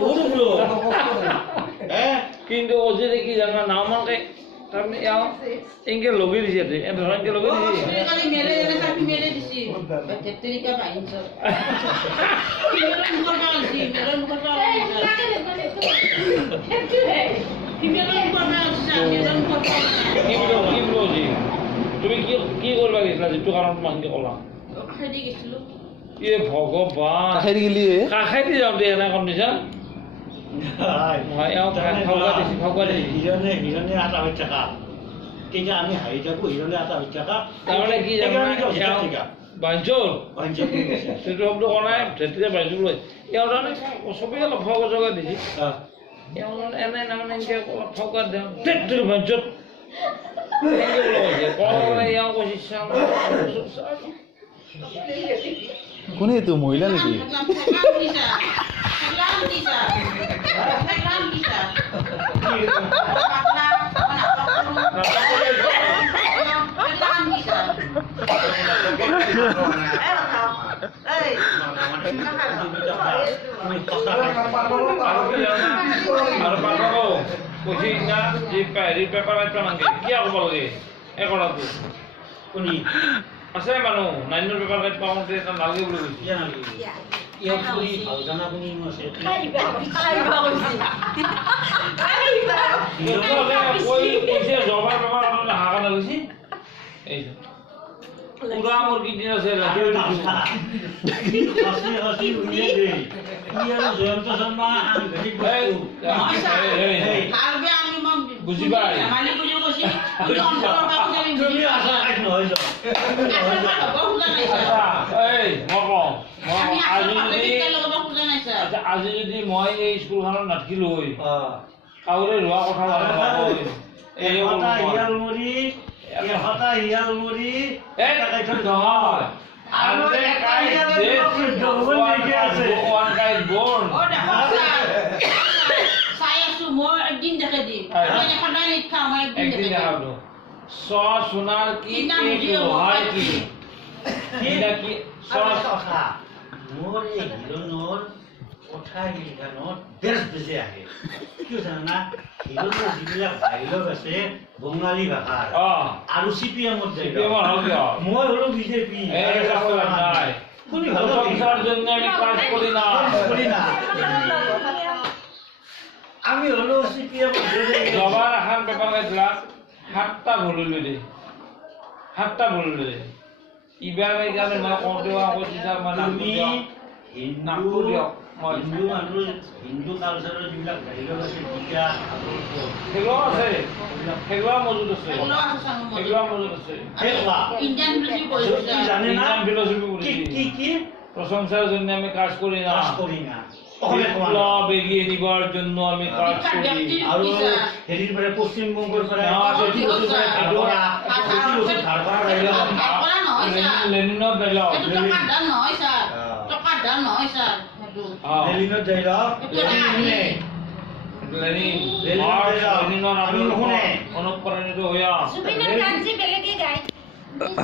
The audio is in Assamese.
বহুত কিন্তু অজিরে কি জানা না আমাকে তারমানে ইয়াও এঙ্গে লগে দিছে তে এ ধরন কে লগে দিছে খালি মেলে এনে কাপি মেলে দিছি তেত্রিকা বাইঞ্চ মেলন করবা আছি মেলন করবা আছি মেলন করবা কি বলো জি তুমি কি করবা গেছলা যেটো কারণ মানকে কলা খাইদি গেছিল এ ভগবান কাখাই গেলি কাখাইতে যাও দে না কন্ডিশন হিরণে 8,000 টাকা কিন্তু আমি হাই যাবো হিরণে 8,000 টাকা তাহলে কি বাঞ্চল সেটা শব্দ কনায় সেটা বাঞ্চল এওটা সবই অলপ ফগ জগা দিছি এনে না মানে ইনকে অলপ ফগা দেও তেট বাঞ্চল ইয়াও কইছিস কোনে তো মহিলা নাকি আছে মানুহ নাইনৰ পেপাৰ কাট পাওঁতে এটা নালগে বুলি কৈছে ইয়াৰ পুৰি ভালজানা কোনি আছে কৈছে জবাৰ পেপাৰ মানে হাকা নালৈছি এই পুৰা মোৰ কি দিন আছে বুজি পাই আজি যদি মই এই স্কুলখনত নাথাকিলো হৈ কাউৰে ৰোৱা কথা সোনাৰ কি লোহাৰ কি মোৰ এই হিৰণৰ কথা গিলানত বেশ বেছি আহে কিয় জানা হিৰণৰ যিবিলাক ডাইলগ আছে বঙালী ভাষাৰ আৰু CPM-ত মই হলো বিজেপি শুনি ভাল জন্য আমি কাজ করি না আমি হলো CPM-ত জবার এখন পেপার গাইছিলা 7টা ভুলিলে দে 7টা ভুলিলে ইবাৰ গানে মই কওঁতেও কৈছি তাৰ মানে আমি হিন্দু কালচাৰৰ যিবিলাক ডাইলগ আছে টিকা সেগুলো আছে সেগুলো মজুদ আছে ইন্ডিয়ান ফিলোসফি কি প্রশংসার জন্য আমি কাজ করি না বিপ্লব এগিয়ে নিবার জন্য আমি কাজ করি আৰু হেৰিৰ পৰা পশ্চিমবংগৰ পৰা লেনিনৰ ডাইলগ লেনিনৰ অনুপ্ৰাণিত হোৱা